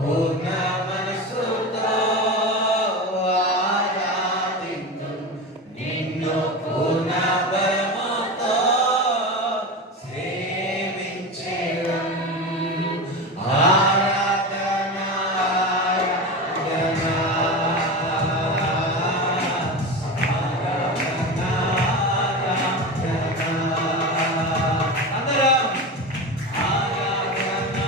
పూర్ణ మనస్సుతో ఆరాధింతును, నిన్ను పూర్ణ బలముతో సేవించెదను. ఆరాధన ఆరాధన ఆరాధన అందరం ఆరాధన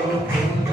Oh,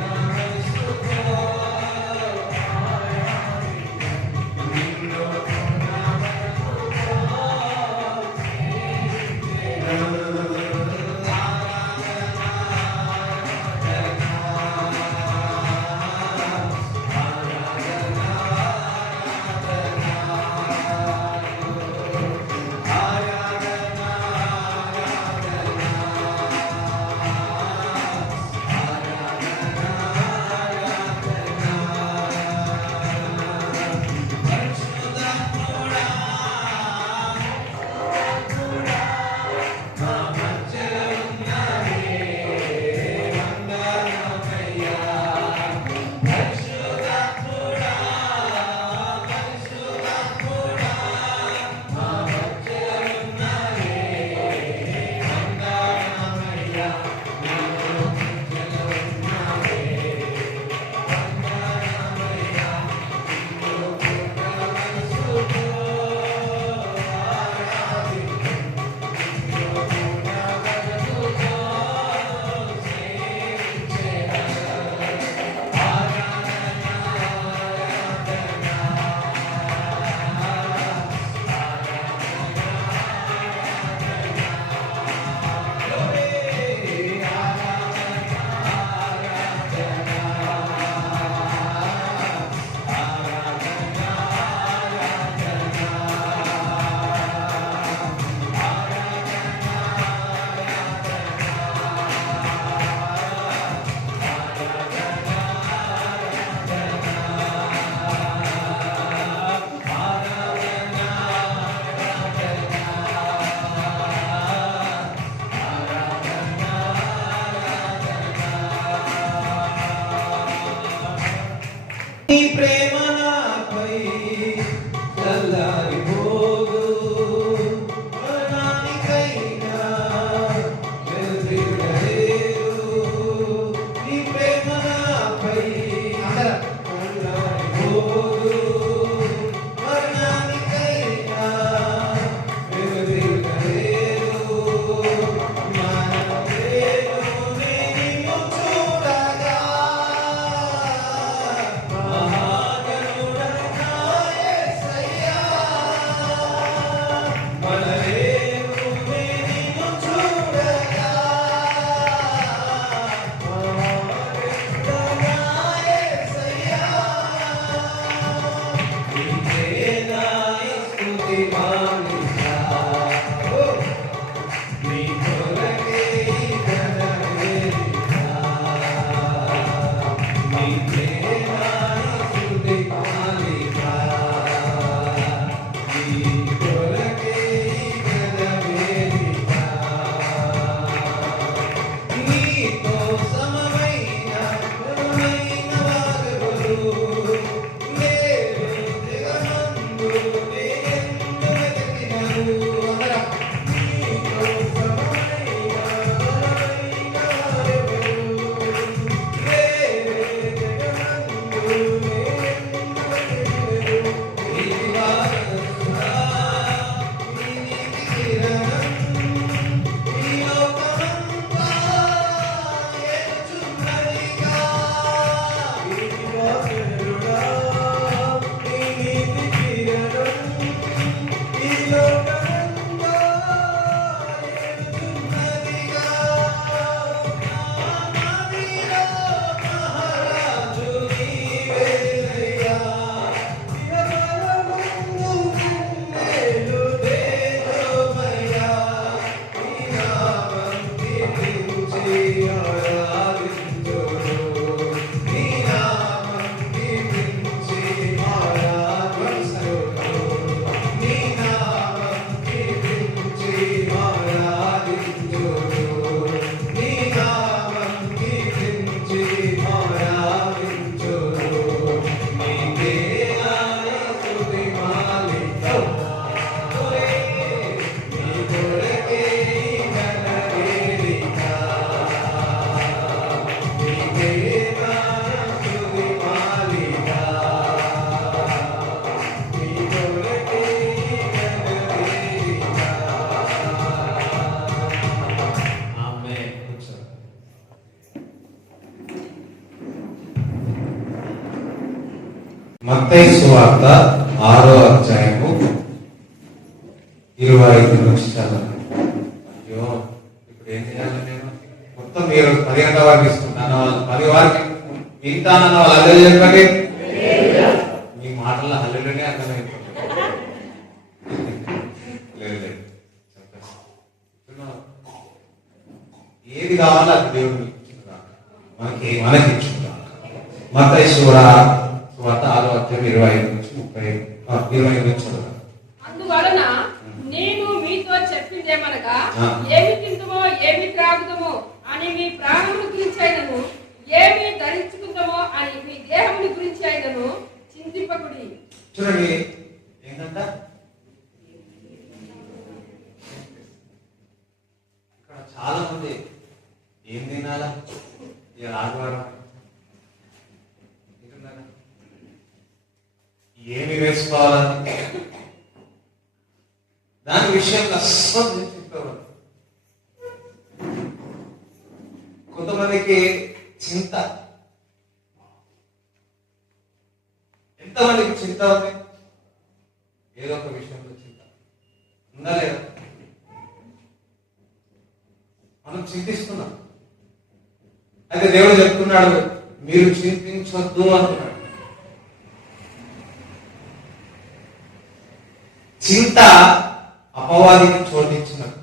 నీ ప్రేమ నాపై చల్లారిపోదు, మరణానికైనా వెనుదిరగలేదు. నీ ప్రేమ నాపై చల్లారిపోదు, మరణానికైనా వెనుదిరగలేదు. మానవేను నిన్ను చూడగా మత్తయి సువార్త 6వ అధ్యాయము 25 నుంచి చదవండి. అయ్యో ఇప్పుడు ఏం చేయాలి నేను? మొత్తం మీరు 10 గంటల వరకు ఇస్తున్నాను, వాళ్ళు 10 వారికి మిగతానన్న వాళ్ళు అల్లెలు చెప్పండి. మీ మాటల్లో హల్లెలూయా అర్థమైపోతుంది. లేదు ఏది కావాలో అది దేవుడు మనకి ఇచ్చుకుంటాం. మత్తయి సువార్త 6వ అధ్యాయం 25 నుంచి 25 నుంచి చదవండి. అందువలన నేను మీతో చెప్పిందేమనగా, ఏమి తిందుమో ఏమి త్రాగుదమో అని మీ ప్రాణముల గురించి అయినను, ఏమి ధరించుకుందామో అని మీ దేహముని గురించి అయినను చింతింపకుడి. చూడండి ఏంటంట, ఇక్కడ చాలా మంది ఏం తినాలా, ఆదివారం ఏమి వేసుకోవాలని దాని విషయంలో అస్సలు చెప్పేవారు. కొంతమందికి చింత, ఎంతమందికి చింత ఉంది? ఏదో ఒక విషయంలో చింత ఉందా లేదా? మనం చింతిస్తున్నాం. అయితే దేవుడు చెప్తున్నాడు, మీరు చింతించొద్దు అంటున్నాడు. చింత అపవాదికి చోటించినట్టు,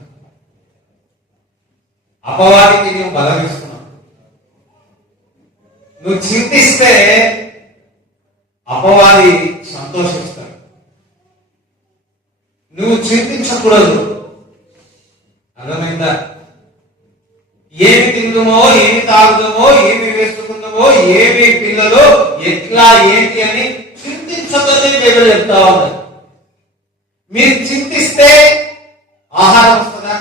అపవాదికి నువ్వు బలమిస్తున్నావు. నువ్వు చింతిస్తే అపవాది సంతోషిస్తాడు. నువ్వు చింతించకూడదు. అర్థమైందా? ఏమి తిందుమో, ఏమి తాగుదామో, ఏమి వేసుకుందామో చింతించుతున్నావో ఏమి పిల్లలు ఎట్లా ఏంటి అని చింతించదని బైబిల్ చెప్తా ఉన్నారు. మీరు చింతిస్తే ఆహారం వస్తుందా?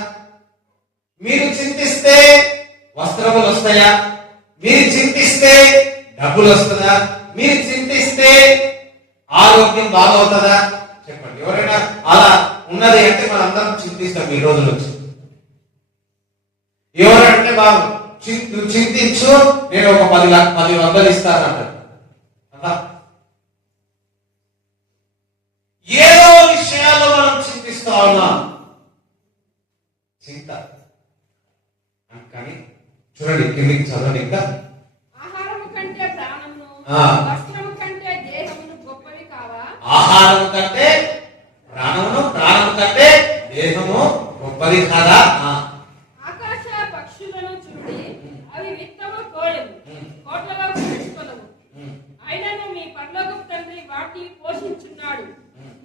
మీరు చింతిస్తే వస్త్రములు వస్తాయా? మీరు చింతిస్తే డబ్బులు వస్తుందా? మీరు చింతిస్తే ఆరోగ్యం బాగవుతుందా? చెప్పండి. ఎవరైనా అలా ఉన్నది అంటే మనందరం చింతిస్తాం ఈ రోజు నుంచి. ఎవరంటే బాబు నువ్వు చింతించు, నేను ఒక 10,00,000 ఇస్తానంటారు. ఏదో విషయాల్లో మనం చింతిస్తా ఉన్నాం. చింత కానీ చూడండి కిందికి చదవండి. ఇంకా ఆహారము కంటే ప్రాణమును, వస్త్రము కంటే దేహమును గొప్పవి కావా? ఆహారము కంటే ప్రాణమును, ప్రాణము కంటే దేహము గొప్పది కాదా? ఆకాశ పక్షులను చూడి, అవి విత్తము కోయవు, కోట్లలో కూర్చుకొనవు, అయినను మీ పరలోకపు తండ్రి వాటిని పోషించున్నాడు.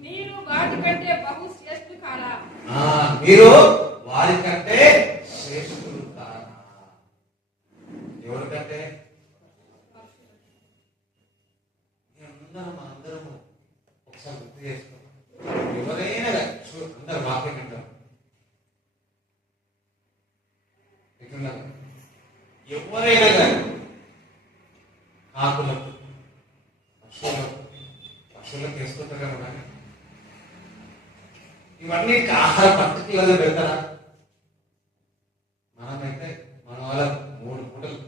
మీరు వాటి కంటే బహు శ్రేష్ఠులు కారా? మీరు వారి కంటే శ్రేష్ఠులు కారా? ఎవరికంటే? మనందరము ఒకసారి గుర్తు చేసుకో. ఎవరైనా అందరు వాక్యం వింటారు. ఎవరైనా కానీ కాకులకు పక్షులకు వేసుకుంటారేమో కానీ ఇవన్నీ ఆహార పద్ధతిలో పెడతారా? మనమైతే మన వాళ్ళ 3 పూటలు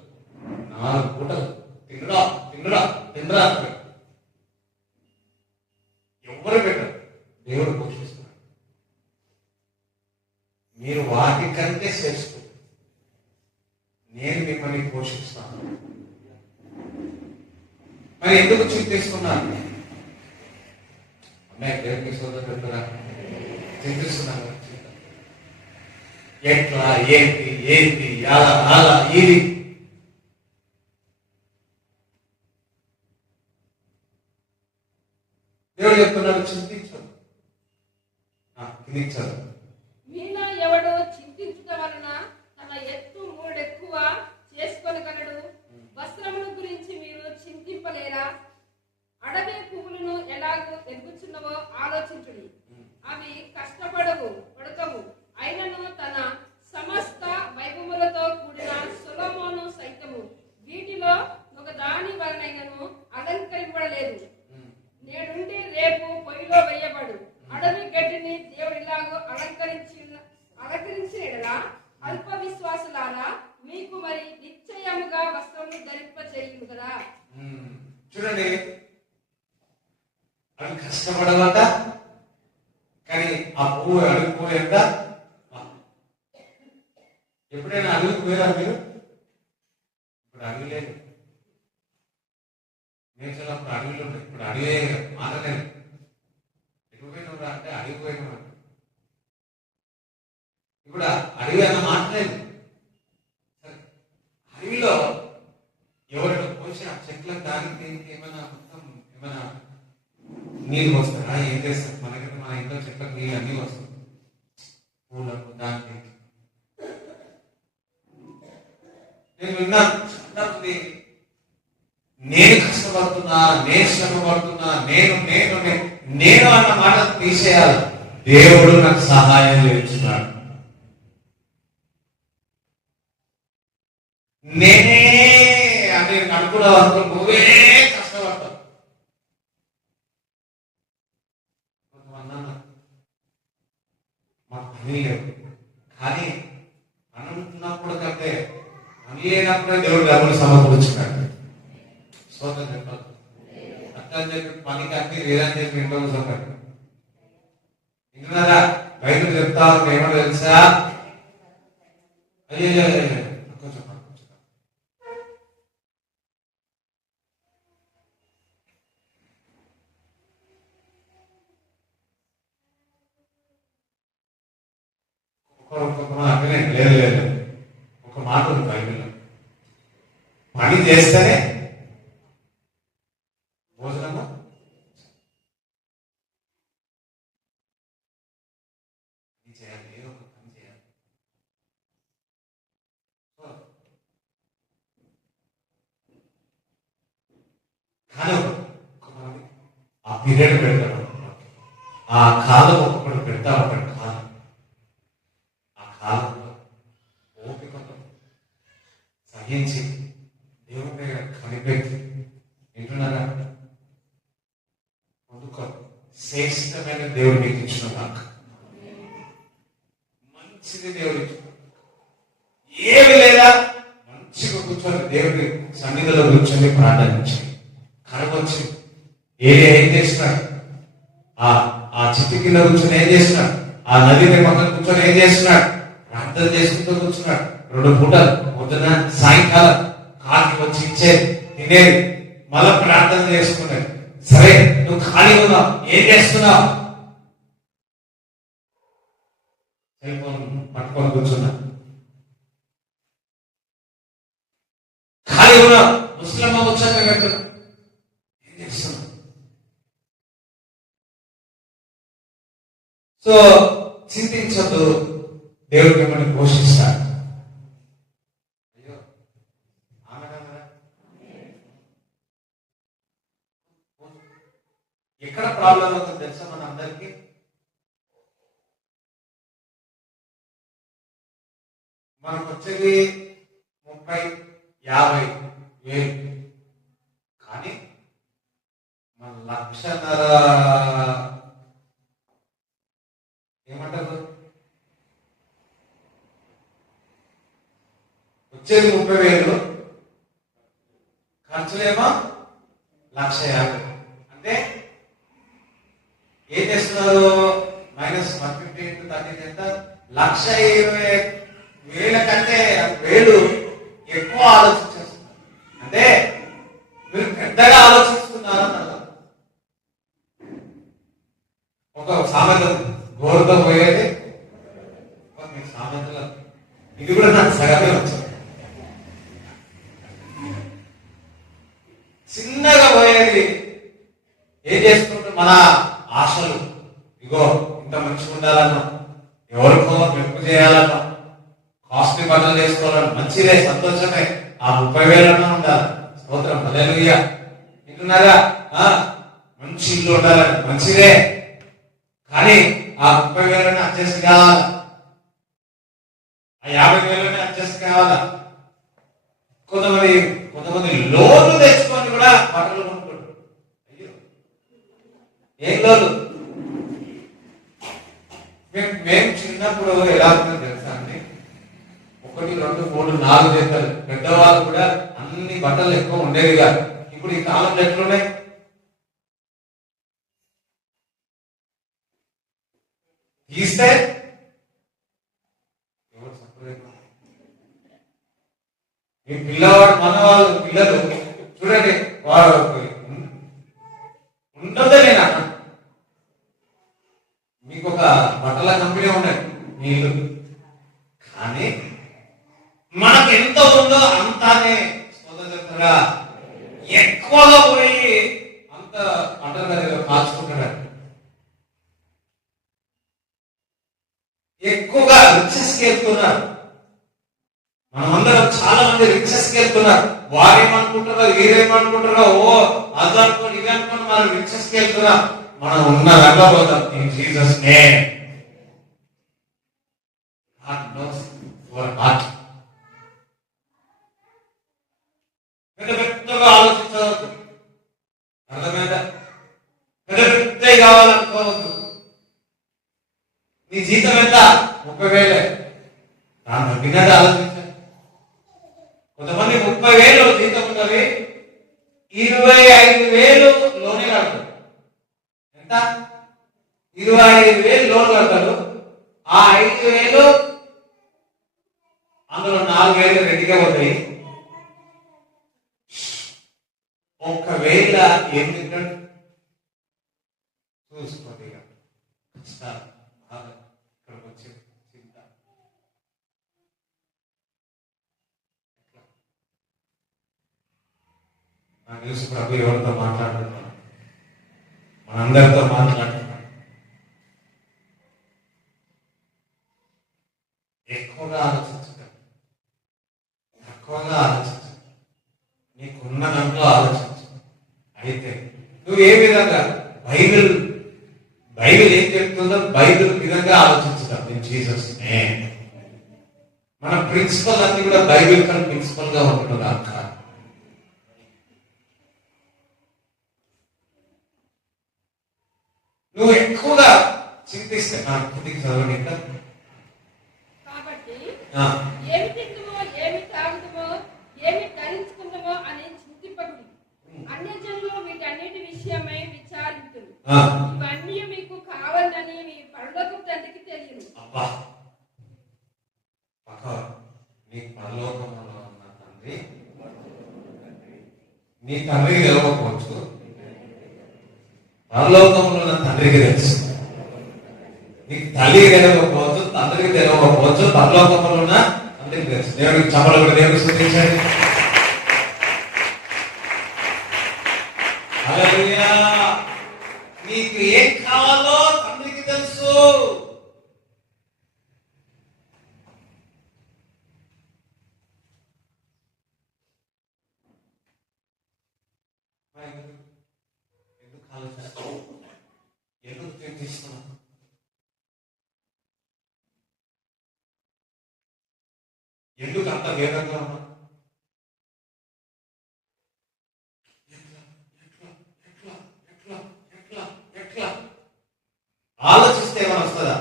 4 పూటలు తినరా తినరా తినరా ఎవరు పెట్టరు. దేవుడు పోషిస్తున్నాడు. మీరు వాటి కంటే శ్రేష్ఠులు. నేను మిమ్మల్ని పోషిస్తాను. మరి ఎందుకు చింతిస్తున్నాను? అమ్మాయి దేవుడికి సోదరు పెడతారా? చింతిస్తున్నాను. ఎట్లా ఏంటి ఏంటి అలా అలా ఇది దేవుడు చెప్తున్నాడు. చింతించదు. చింతించదు. మీలో ఎవడో చింతించుట వలన తన ఎత్తు మూడెక్కువ చేసుకొనగలడు. వస్త్రముల గురించి మీరు చింతింపలేరా? అడవి పువ్వులను ఎలాగో ఎదుగుచున్నవో ఆలోచించుడి. అవి పడకవు, అయినను తన సమస్త వైభవములతో కూడిన సొలొమోను సైతము వీటిలో ఒక దాని వలనైనను అలంకరింపడలేదు. నేడుండి రేపు పొయ్యిలో వేయబడు అడవి గడ్డిని దేవుడిలాగో అలంకరించినలా అల్ప విశ్వాసులారా, మీకు మరి నిశ్చయముగా వస్త్రములు ధరింప చేయును కదా. చూడండి, అవి కష్టపడాలట, కానీ ఆ పువ్వు అడుగు పువ్వు ఎంత? ఎప్పుడైనా అడుగుకు పోయారా మీరు? ఇప్పుడు అడుగు లేదు. నేను చిన్నప్పుడు అడవిలో ఉంటాయి. ఇప్పుడు అడిగే మానలేదు. ఎటుపోయినప్పుడు అంటే అడిగిపోయిన ఇప్పుడు అడవి అన్న మాట్లాడలేదు. అడవిలో ఎవరైనా పోసిన చెట్లకు దానికి ఏమైనా మొత్తం ఏమైనా నీళ్ళు వస్తారా? ఏం చేస్తారు? మనకంటే మన ఇంట్లో చెట్లకు నీళ్ళు అన్నీ వస్తాయి. పూలకు దానికి నేను విన్నాను. నేను కష్టపడుతున్నా, నేను శ్రమ పడుతున్నా, నేను అన్న మాట తీసేయాలి. దేవుడు నాకు సహాయం చేస్తున్నాడు. నేనే అని అనుకున్నావు అనుకో, నువ్వే కష్టపడతావు. మాకు పని లేవు, కానీ అనుకున్నప్పుడు కంటే పని లేనప్పుడే దేవుడు డబ్బులు సమకూర్చున్నాడు. స్తోత్రం చెప్పాలి. అట్లా చెప్పి పనికి అన్ని లేదని చెప్పి ఇంట్లో కూర్చోండి. ఇంటున్నారా? బయటకు చెప్తాను ఏమో తెలుసా? అయ్యో కొంచెం లేదు. ఒక మాట ఉంది బైబిల్లో, పని చేస్తేనే భోజనము చేయాలి. ఏదో ఒక పని చేయాలి. కానీ కొంతమంది ఆ పీరియడ్ పెడతాడు, ఆ కాలం ఒక్కొక్కటి పెడతా ఉంటాడు. కాలం ఆ కాలంలో ఓపికతో సహించి దేవుని దగ్గర కనిపెట్టి వింటున్నారా? అందుకో శ్రేష్టమైన దేవుడు మీకు ఇచ్చిన నాకు మంచిది దేవుడు ఇచ్చిన ఏమి లేదా మంచిగా కూర్చొని దేవుడి సన్నిధిలో కూర్చొని ప్రార్థించి కనవచ్చు ఏం చేస్తున్నాడు, ఆ చెట్టు కింద కూర్చొని ఏం చేస్తున్నాడు, ఆ నదిని పక్కన కూర్చొని ఏం చేస్తున్నాడు, ప్రార్థన చేసుకుంటూ కూర్చున్నాడు. 2 పూటలు పొద్దున సాయంకాలం కాకి వచ్చి ఇచ్చేది తినేది, మళ్ళా ప్రార్థన చేసుకున్నాడు. సరే నువ్వు ఖాళీ ఉన్నావు, ఏం చేస్తున్నావు? సెల్ ఫోన్ పట్టుకొని కూర్చున్నా. ఖాళీ ఉన్నావు, ముస్లిం ముచ్చట పెడుతున్నా, ఏం చేస్తున్నావు? సో చింతించద్దు, దేవుడు మిమ్మల్ని పోషిస్తాడు. అయ్యో ఆమె ఎక్కడ ప్రాబ్లం అవుతుందో తెలుసా మన అందరికీ? మనకు వచ్చేది 30-50 వేలు, కానీ మన 1,50,000 ఏమంటారు, వచ్చేది 30,000, ఖర్చులేమో 1,50,000. అంటే ఏం చేస్తున్నారు? -150 × 30 ఎంత? 1,20,000 కంటే 1,000 ఎక్కువ ఆలోచించేస్తున్నారు. అంటే మీరు పెద్దగా ఆలోచిస్తున్నారు అన్నది. ఒక సామెత, గోరుతో పోయేది మీ సామెతలో ఇది కూడా నాకు సగమే వచ్చింది. చిన్నగా పోయేది ఏం చేసుకుంటాం? మన ఆశలు, ఇగో ఇంత మంచిగా ఉండాలన్నా, ఎవరికో మెప్పు చేయాలన్నా, కాస్ట్లీ బట్టలు చేసుకోవాలన్నా, మంచిదే, సంతోషమే. ఆ 30,000 ఉండాలి. స్తోత్రం, హల్లెలూయా. వింటున్నారా? మంచి ఇల్లు ఉండాలని మంచిదే, కానీ ఆ 30,000 అడ్జస్ట్ కావాలా, ఆ 50,000 అడ్జస్ట్ కావాలా. కొంతమంది లోన్లు తెచ్చుకొని కూడా బట్టలు కొనుక్కుంటారు. అయ్యో ఏం లోన్లు? మేము చిన్నప్పుడు ఎలా ఉంటుందో తెలుసా అండి? 1, 2, 3, 4 జతలు. పెద్దవాళ్ళు కూడా అన్ని బట్టలు ఎక్కువ ఉండేవి కాదు. ఇప్పుడు ఈ కాలంలో ఎట్లున్నాయి? తీస్తే మీ పిల్లవాడు, మన వాళ్ళు పిల్లలు చూడండి, వాడు ఉండదే. నేను అన్న మీకు ఒక బట్టల కంపెనీ ఉండదు మీ ఇల్లు, కానీ మనకు ఎంత ఉందో అంతానే స్వతంత్రంగా ఎక్కువగా పోయి అంత బట్టలు కాల్చుకుంటాడు. ఎక్కువగా రిచెస్కి వెళ్తున్నారు. మనమందరం చాలా మంది రిచెస్కి వెళ్తున్నారు. వారేమనుకుంటున్నారు, వీరేమనుకుంటున్నారు, ఓ అది అనుకోని ఇది అనుకోని మనం రిచెస్కి వెళ్తున్నాం. మనం ఉన్న వెళ్ళబోతాం. In Jesus name. God knows your heart. పెద్దగా ఆలోచించవద్దు, అర్థమైందా? పెద్ద కావాలనుకోవద్దు. నీ జీతం ఎంత? 30,000. దాని తగ్గినట్టు ఆలోచించండి. కొంతమంది 30,000 జీతం ఉన్నవి, 25,000 లోనే కడతారు. ఎంత? 25,000 లోన్ కడతారు. ఆ 5,000 అందులో 4,000 రెడీగా పోతాయి. 1,000 ఏం తింటాడు చూసుకోండి. ఇక్కడికి వచ్చి చింత. నాకు తెలుసు ప్రభు ఎవరితో మాట్లాడుతున్నాను, మనందరితో మాట్లాడుతున్నాను. ఎక్కువగా ఆలోచించకండి, తక్కువగా ఆలోచించండి, నీకున్న దాంట్లో ఆలోచించండి. నువ్వు ఏ విధంగా బైబిల్ బైబిల్ ఏం చెప్తుందో బైబిల్ విధంగా ఆలోచించుతాం. నేను జీసస్ మన ప్రిన్సిపల్ అన్ని కూడా బైబిల్ కన్నా ప్రిన్సిపల్ గా ఉంటుంది అక్క. నువ్వు ఎక్కువగా చింతిస్తే చదవండి ఇంకా. కాబట్టి ఏమి తిందుమో ఏమి తాగుదమో ఏమి ధరించుకుందామో అని చింతింపకుడి. అన్యజనులు వీటన్నిటి విషయమై విచారింతురు. ఇవన్నీ మీకు కావాలని మీ పరలోకపు తండ్రికి తెలియదు. నీ పరలోకములో ఉన్న తండ్రి, నీ తండ్రికి తెలవకపోవచ్చు, పరలోకంలో ఉన్న తండ్రికి తెలుసు. నీకు తల్లికి తెలియకపోవచ్చు, తండ్రికి తెలియకపోవచ్చు, పరలోకంలో ఉన్న తండ్రికి తెలుసు. దేవుడికి చపలు కూడా దేవుడికి స్తుతించండి. హల్లెలూయా. నీకు ఏం కావాలో తండ్రికి తెలుసు. ఎందుకు ఆలోచిస్తావు? ఎందుకు చింతిస్తున్నావు? ఎందుకు అంత వేదంగా ఉన్నా? ఆలోచిస్తే ఏమైనా వస్తుందా?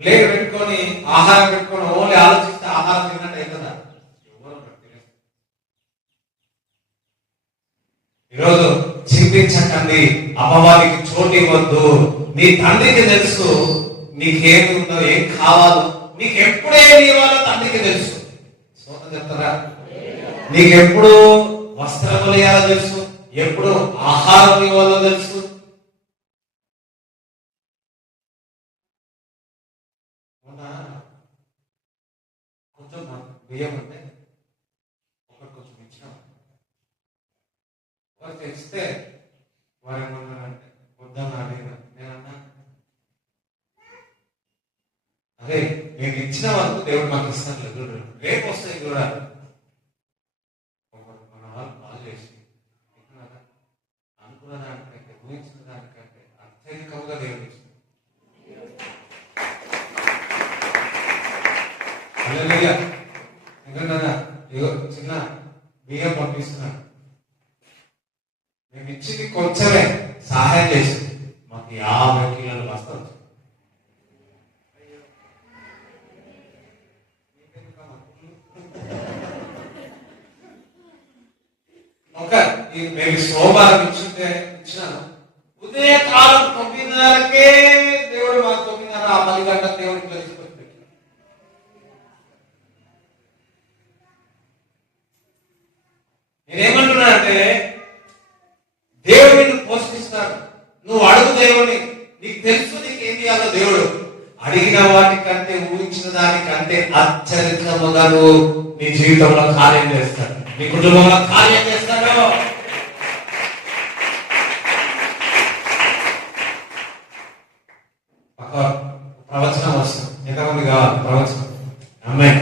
ప్లేట్ పెట్టుకొని ఆహారం పెట్టుకొని ఓన్లీ ఆలోచిస్తే ఆహారం తిన్నట్టు అవుతుందా? ఈరోజు చింతించకండి, అపవాదికి చోటు ఇవ్వద్దు. నీ తండ్రికి తెలుసు నీకేమి ఉందో, ఏం కావాలో, నీకు ఎప్పుడేమి ఇవ్వాలో తండ్రికి తెలుసు. సోదరు చెప్తారా? నీకెప్పుడు వస్త్రములు ఇవ్వాలో తెలుసు, ఎప్పుడు ఆహారం ఇవ్వాలో తెలుసు. కొంచెం బియ్యం అంటే ఒకటి కొంచెం ఇచ్చాం, వారు తెచ్చితే వారు ఏమన్నారంటే వద్దన్నా అడిగిన. నేనన్నా అదే నేను ఇచ్చిన వరకు దేవుడు మాకు ఇస్తాను లేదు, రేపు వస్తాయి కూడా. మన వాళ్ళు బాగా చేసి అనుకున్న దానికంటే, ఊహించిన దానికంటే అత్యధికంగా దేవుడు ఇస్తుంది. ఎందుకంటే ఇగో చిన్న బియ్యం పంపిస్తున్నాను, మేము ఇచ్చింది కొంచెమే, సహాయం చేసి మాకు 50 కిలోలు వస్తాం. మేము సోమవారం ఇచ్చినాను, ఉదయకాలం 9:30కే దేవుడు మా 9:30 ఆ 10 గంటల దేవుడికి కలిసిపోయి. నేనేమంటున్నానంటే దేవుడు నిన్ను పోషిస్తాడు. నువ్వు అడుగు దేవుడిని, నీకు తెలుసు నీకేం చేయాలో. దేవుడు అడిగిన వాటికంటే, ఊహించిన దానికంటే అత్యధికముగా నువ్వు నీ జీవితంలో కార్యం చేస్తాడు, నీ కుటుంబంలో కార్యం చేస్తాడు. ప్రవచనం వస్తుంది, ఎంతమంది కావాలి ప్రవచనం? అమ్మాయి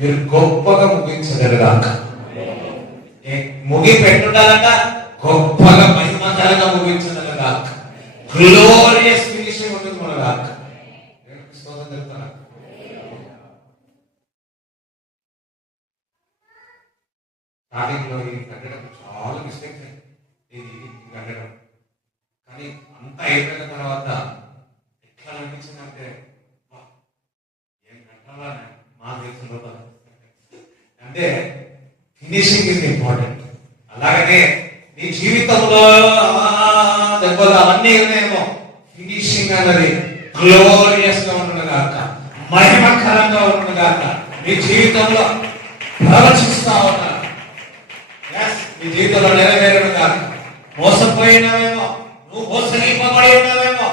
మీరు గొప్పగా ముగించగలగాక. ముగి పెట్టుండాలంట, గొప్పగా మహిమకరంగా ముగించగలగాక, గ్లోరియస్ ఫినిషింగ్ ఉంటుంది మనగాక. స్తోత్రం చెప్తాను. స్టార్టింగ్ లో ఇది కట్టడం చాలా మిస్టేక్స్ అయ్యి, ఇది కట్టడం. కానీ అంత అయిపోయిన తర్వాత ఎట్లా అనిపించిందంటే, ఏం కట్టాలా మా దేశంలో అంటే ఫినిషింగ్ ఇస్ ఇంపార్టెంట్. అలాగనే నీ జీవితంలో దెబ్బలు అవన్నీ ఉన్నాయేమో, ఫినిషింగ్ అన్నది గ్లోరియస్ గా ఉంటుంది కాక, మహిమకరంగా ఉంటుంది కాక, నీ జీవితంలో ప్రవచిస్తా ఉన్నా. నీ జీవితంలో నెరవేరడం కాక, మోసపోయినావేమో, నువ్వు మోసగిపోబడి ఉన్నావేమో,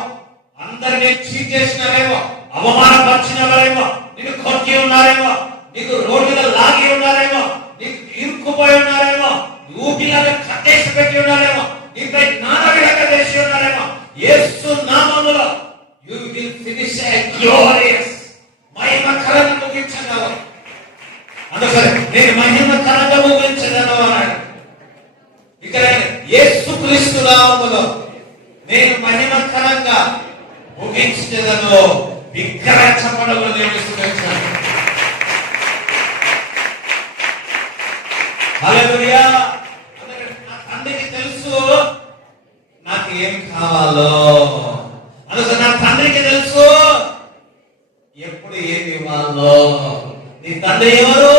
అందరినీ చీట్ చేసినావేమో, అవమానపరిచినవారేమో, నిన్ను కొట్టి ఉన్నారేమో, నీకు రోడ్డు మీద లాగి ఉన్నారేమో, నీకు ఇరుక్కుపోయి ఉన్నారేమో, ఊపిలాగా కట్టేసి పెట్టి ఉన్నారేమో, నీపై నానవిడక చేసి ఉన్నారేమో. యేసు నామములో you will finish A glorious, మహిమకరంగా ముగించగలవు. అందుకని నేను మహిమకరంగా ముగించదను అన్నాడు. ఇక్కడ యేసుక్రీస్తు నామములో నేను మహిమకరంగా ముగించదను. విగ్రహ చప్పడలు దేవుని స్తుతించాను. హల్లెలూయా. తండ్రికి తెలుసు నాకు ఏం కావాలో. అందుకని నా తండ్రికి తెలుసు ఎప్పుడు ఏమి ఇవ్వాలో. నీ తండ్రి ఎవరు?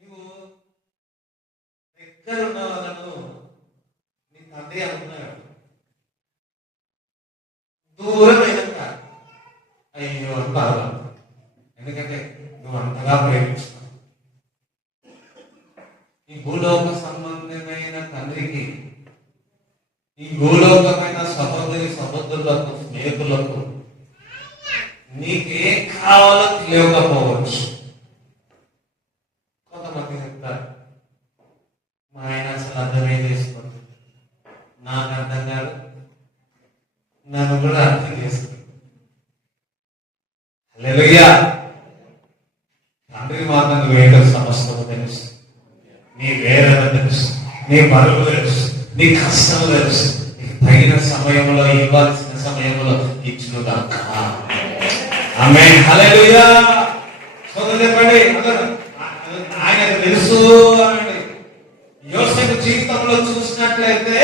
నువ్వు దగ్గర ఉన్న వాళ్ళను నీ తండ్రి అనుకున్నాడు. దూరమైనాక అయ్యో అంటారు. ఎందుకంటే నువ్వు అంతగా ప్రేమించున్నావు. ఈ భూలోక సంబంధమైన తండ్రికి, ఈ భూలోకమైన సహోదరులకు, స్నేహితులకు నీకేం కావాలో తెలియకపోవచ్చు. కొంతమంది చెప్తారు, మా ఆయన అసలు అర్థమే చేసుకోండి, నాకు అర్థం కాదు, నన్ను కూడా అర్థం చేసుకోండి. హల్లెలూయా. తండ్రి మాత్రం నువ్వేంటో సమస్తము తెలుసు. నీ వేదన తెలుసు, నీ బరువు తెలుసు, నీ కష్టం తెలుసు. నీకు తగిన సమయంలో, ఇవ్వాల్సిన సమయంలో ఇచ్చునుగాక. ఆమేన్. హల్లెలూయా. సోదరులు చెప్పండి, ఆయన తెలుసు అనండి. యోసేపు జీవితంలో చూసినట్లయితే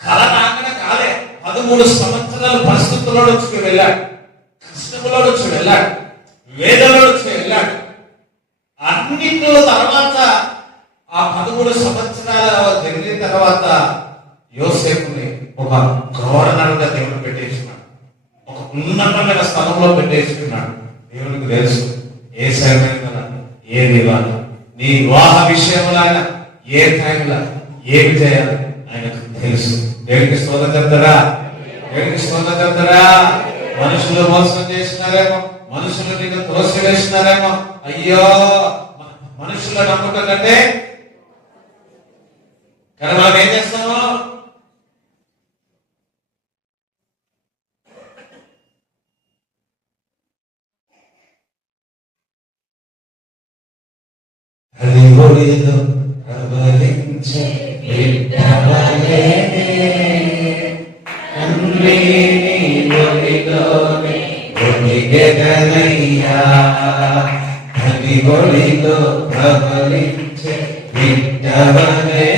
కళ నాకన కాలే. 13 సంవత్సరాలు పరిస్థితుల్లో వచ్చి వెళ్ళాడు, కష్టంలో వచ్చి వెళ్ళాడు, వేదనలో వచ్చి వెళ్ళాడు. అన్నింటిలో తర్వాత ఆ 13 సంవత్సరాలు జరిగిన తర్వాత యోసేపుని ఒక గవర్నర్గా దేవుడు పెట్టేసినాడు, ఒక ఉన్నతమైన స్థలంలో పెట్టేసుకున్నాడు. దేవునికి తెలుసు ఏ సమయంలో ఏది ఇవ్వాలి, నీ వివాహ విషయంలో ఆయన ఏ టైంలో ఏమి చేయాలి ఆయనకు తెలుసు. దేవునికి స్తోత్రం చెప్తారా? దేవునికి స్తోత్రం చెప్తారా? మనుషులు మోసం చేసినారేమో, మనుషులు నీకు త్రోసివేసినారేమో. అయ్యో, మనుషుల నమ్మకం కంటే కానీ మనం ఏం చేస్తాము? అది ఒడిలో ప్రబలించే బిడ్డవలే, తండ్రి నీ ఒడిలోనే ఒడిగెదనయ్యా. అది ఒడిలో ప్రబలించే బిడ్డవలే,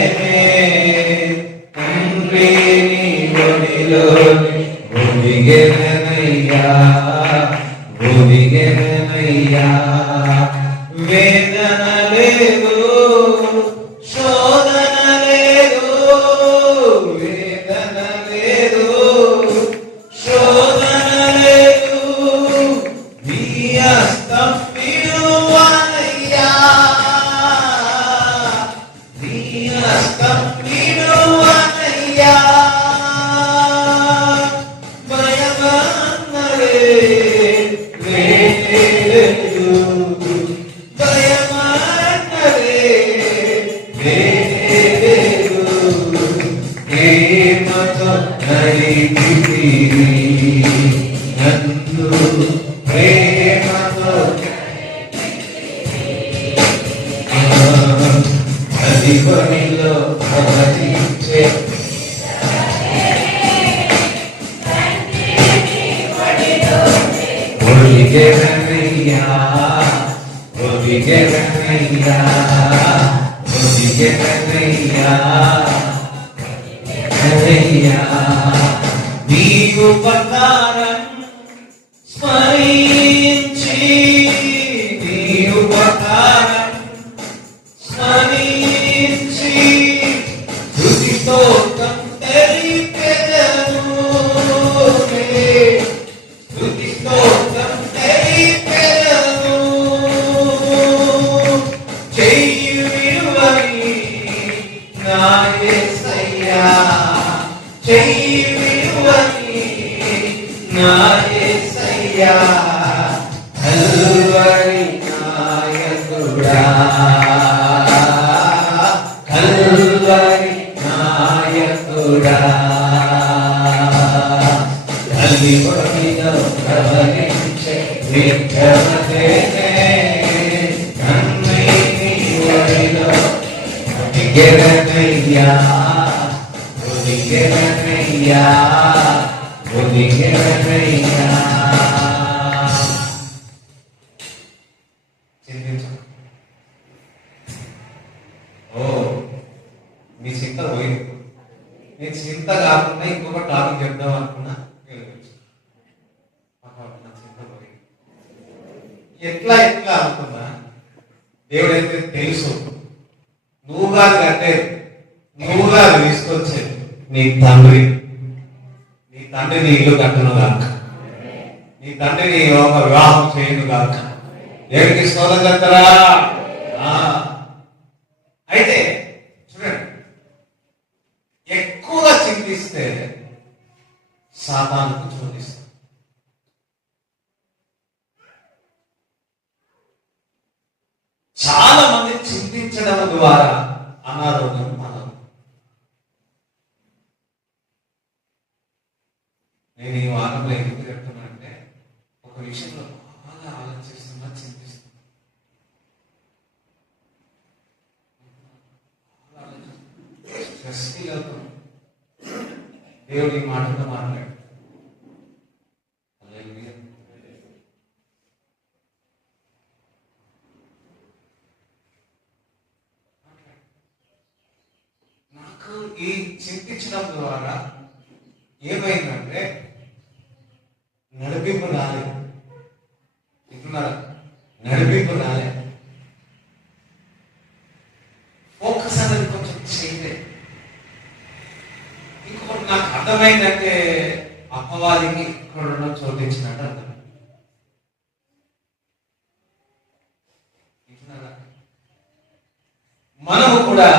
తండ్రి నీ ఒడిలోనే ఒడిగెదనయ్యా, ఒడిగెదనయ్యా. వేదన లేదు, శోధన లేదు, వేదన లేదు, శోధన లేదు, నీ హస్తం విడువనయ్యా, నీ హస్తం విడువనయ్యా. భయమన్నదే లేదు, ప్రేమతో నడిపితివి నన్ను, ప్రేమతో అది పనిలో ప్రవచించే ఒడిగెదనయ్యా, ఒడిగెదనయ్యా, ఒడిగెదనయ్యా. నీ ఉపకారం స్మరించి, నీ ఉపకారం స్మరించి, స్తుతి స్తోత్రం తెలిపెదను, స్తుతి స్తోత్రం తెలిపెదను. చెయ్యి విడువని నా యేసయ్యా, చెయ్యి విడువని నా యేసయ్యా. కల్వరి నాయకుడా, కల్వరి నాయకుడా. ఒదిగెనయ్యా ఒదిగెనయ్యా ఒదిగెనయ్యా. చింతించండి. ఓ మీ చింత పోయింది. నేను చింత కాకుండా ఇంకొక టాపిక్ చెప్దాం అనుకున్నా. నా చింత పోయింది. ఎట్లా అనుకున్నా దేవుడైతే తెలుసు. నువ్వు కాదు కట్టేది, నువ్వు కాదు తీసుకొచ్చేది. నీ తండ్రి నీ ఇల్లు కట్టను కాక, నీ తండ్రి నీ ఒక వివాహం చేయను కాక. దేవుడికి స్తోత్రం చెప్తారా? అయితే చూడండి, ఎక్కువగా చింతిస్తే సాతానుకు చోదిస్తాం. చాలా మంది చింతించడం ద్వారా అనారోగ్యం మనం. నేను ఈ వారంలో ఎందుకు చెప్తున్నానంటే, ఒక విషయంలో బాగా ఆలోచిస్తున్నా, చింతిస్తున్నా. స్ట్రెస్ ఫీల్ అవుతుంది. దేవుడు ఈ మాటతో మాట్లాడు. నాకు ఈ చింతించడం ద్వారా ఏమైందంటే నడిపింపు రాలేదు. వింటున్నారా? నడిపింపు రాలేదు. ఫోకస్ అనేది కొంచెం చేయలేదు. ఇంకొకటి నాకు అర్థమైందంటే, అపవాదికి ఇక్కడ చోటించినట్టు అర్థం. మనము కూడా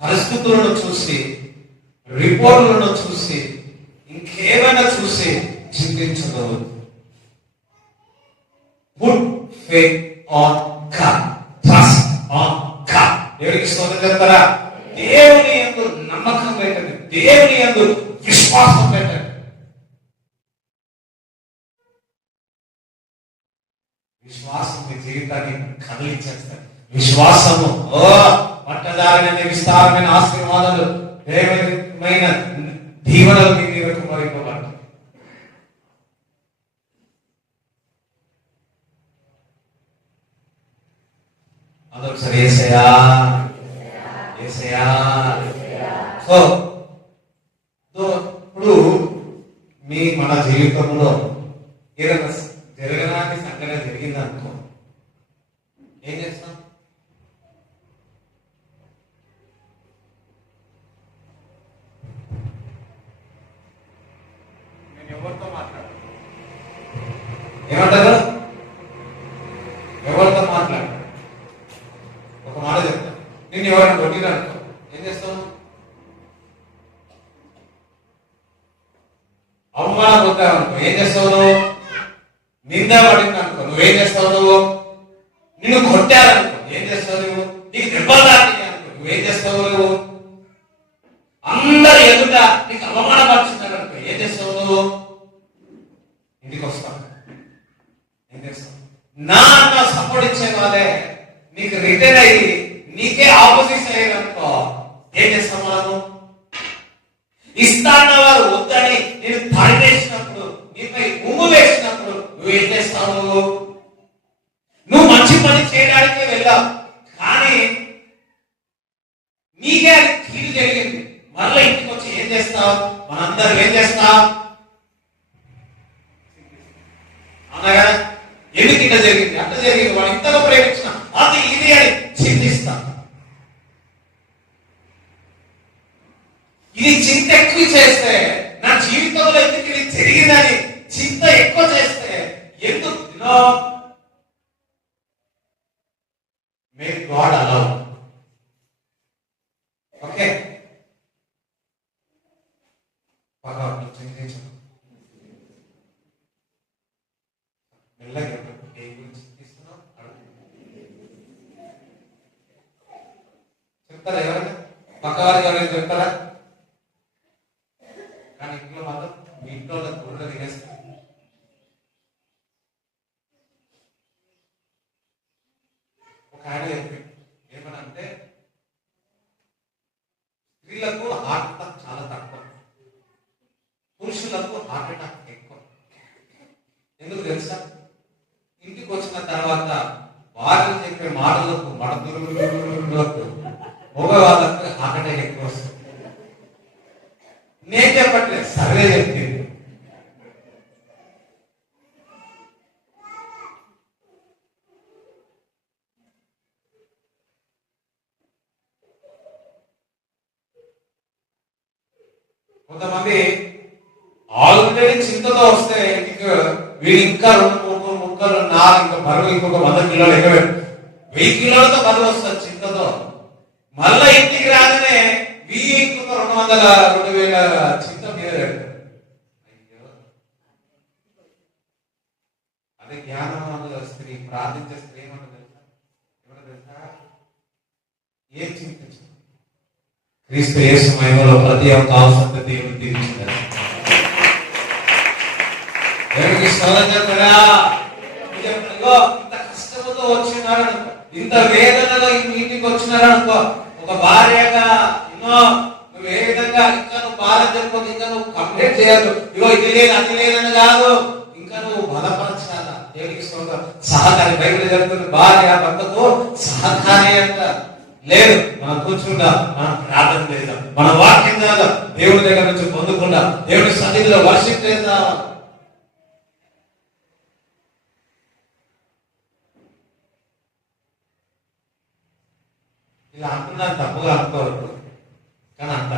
పరిస్థితులను చూసి, రిపోర్టులను చూసి, ఇంకేమైనా చూసి చింతించగలదు. Put faith on God, trust on God. దేవుడికి స్తోత్రం చెప్తారా? దేవుని యందు నమ్మకం పెట్టండి, దేవుని యందు విశ్వాసం పెట్టండి. విశ్వాసం మీ జీవితాన్ని కదిలించేస్తారు. విశ్వాసము పట్టదారిన విస్తారమైన ఆశీర్వాదాలు, దేవమైన దీవెనలు మీ మీద కుమరింపబడతాయి. అదొకసారి యేసయ్యా యేసయ్యా. సో ఇప్పుడు మన జీవితంలో ఏదైనా జరగడానికి సంఘటన జరిగిందనుకో, ఏం చేస్తాం? ఎవరితో మాట్లాడు? ఏమంటారు? ఎవరితో మాట్లాడు? ఒక మాట చెప్తాను. నేను ఎవరైనా కొట్టిరనుకో, ఏం చేస్తావు? అవమానం పొందావనుకో, ఏం చేస్తావు నువ్వు? నింద పడింది అనుకో, నువ్వేం చేస్తావు? నువ్వు నిన్ను కొట్టారనుకో, ఏం చేస్తావు నువ్వు? నీకు దెబ్బలు తాకినాయి అనుకో, నువ్వేం చేస్తావు? నువ్వు అందరి ఎదుట నీకు అవమానపరుచున్నారనుకో, ఏం చేస్తావు? నువ్వు ఇంటికి వస్తావు. ఏం చేస్తావు? నా సపోర్ట్ ఇచ్చే వాళ్ళే నీకు రిటర్న్ అయ్యి నీకే ఆపోజిట్ అయ్యారనుకో, ఏం చేస్తావు? మనము ఇస్తాన్న వారు వద్దని నేను దాడి వేసినప్పుడు, నీపై ఉమ్ము వేసినప్పుడు నువ్వేం చేస్తావు? నువ్వు మంచి పని చేయడానికే వెళ్ళావు, కానీ నీకే అది కీడు జరిగింది. మళ్ళీ ఇంటికి వచ్చి ఏం చేస్తావు? మనందరూ ఏం చేస్తాం? అవునా? ఎందుకు ఇంత జరిగింది, అట్లా జరిగింది, వాడు ఇంతగా ప్రేమించిన అది ఇది అని చింతిస్తాం. ఇది చింత ఎక్కువ చేస్తే, నా జీవితంలో ఎందుకు ఇది జరిగిందని చింత ఎక్కువ చేస్తే, ఎందుకు మేక్ గాడ్ అలౌ. ఓకే, చింతించు. మెల్లగా ఏ గురించి చింతిస్తున్నావు చెప్తారా? ఎవరైనా పక్కవారికి ఎవరైనా చెప్తారా? కానీ ఇంట్లో మాత్రం మీ ఇంట్లో గుర్ర తినేస్తారు. ఒక ఆయన చెప్పి ఏమనంటే, స్త్రీలకు హార్ట్ అటాక్ చాలా తక్కువ, పురుషులకు హార్ట్ అటాక్ ఎక్కువ. ఎందుకు తెలుసా? ఇంటికి వచ్చిన తర్వాత వారు చెప్పే మాటలకు మడతలకు మగవాళ్ళకు హార్ట్ అటాక్ ఎక్కువ వస్తుంది. నేను చెప్పట్లేదు, సర్వే చెప్తుంది. కొంతమంది ఆల్రెడీ చింతతో వస్తే వీడు ఇంకా 2 ముక్కలు 4 ఇంకా బరువు ఇంకొక 100 కిలోలు ఎక్కువ 1000 కిలోలతో బరువు వస్తుంది చింతతో. మళ్ళా ఇంటికి రాగానే 1000 ఇంకొక 200 2000 చింత మీద పెడతారు. అదే జ్ఞానం స్త్రీ ప్రార్థించే స్త్రీ ఏమంటారు తెలుసా? ఏం చింతించు, క్రీస్తు యేసు మహిమలో ప్రతి ఒక్క అవసరత దేవుడు తీర్చింది. దేవుడికి స్తోత్రం చెప్తారా? ఇంత కష్టంతో వచ్చినారు, ఇంత వేదనలో ఇంటికి వచ్చినారు అనుకో, ఒక భార్యగా ఎన్నో నువ్వు ఏ విధంగా ఇంకా నువ్వు బాధ చెప్పదు, ఇంకా నువ్వు కంప్లీట్ చేయదు. ఇగో ఇది లేదు అది లేదని కాదు, ఇంకా నువ్వు బలపరచాలా. దేవుడికి స్తోత్రం. సహకారి బైబిల్ చెప్తుంది, భార్య భర్తకు సహకారి అంట. లేదు మనం కూర్చుంటా, మనం ప్రార్థన చేద్దాం, మన వాక్యం చేద్దాం, దేవుడి దగ్గర నుంచి పొందుకుంటా, దేవుడి సన్నిధిలో వర్షిప్ చేద్దాం. ఇలా అంటున్నాను, తప్పుగా అనుకోవద్దు, కానీ అంట.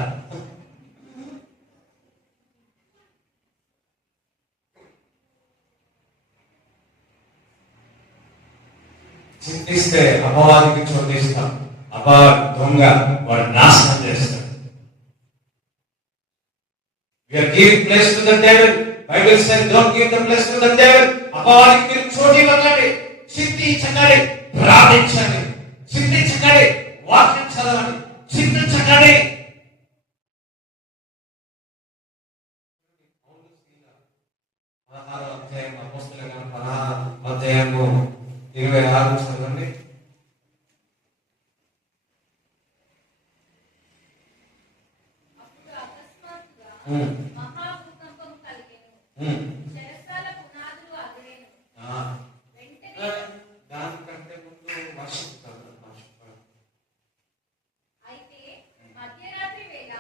చింతిస్తే అపవాదికి చోటిస్తాం, అపవాది దొంగ, వాడు నాశనం చేస్తాడు. We are giving place to the devil. Bible says don't give the place to the devil. అపవాదికి మీరు చోటు ఇవ్వకండి. చింతించకండి, ప్రార్థించండి, చింతించకండి, వాక్యం చదవండి, చింతించకండి. అపోస్తలుల 16వ అధ్యాయము 26 చదవండి. దానికంటే ముందు వర్షం అయితే మధ్యరాత్రి వేళ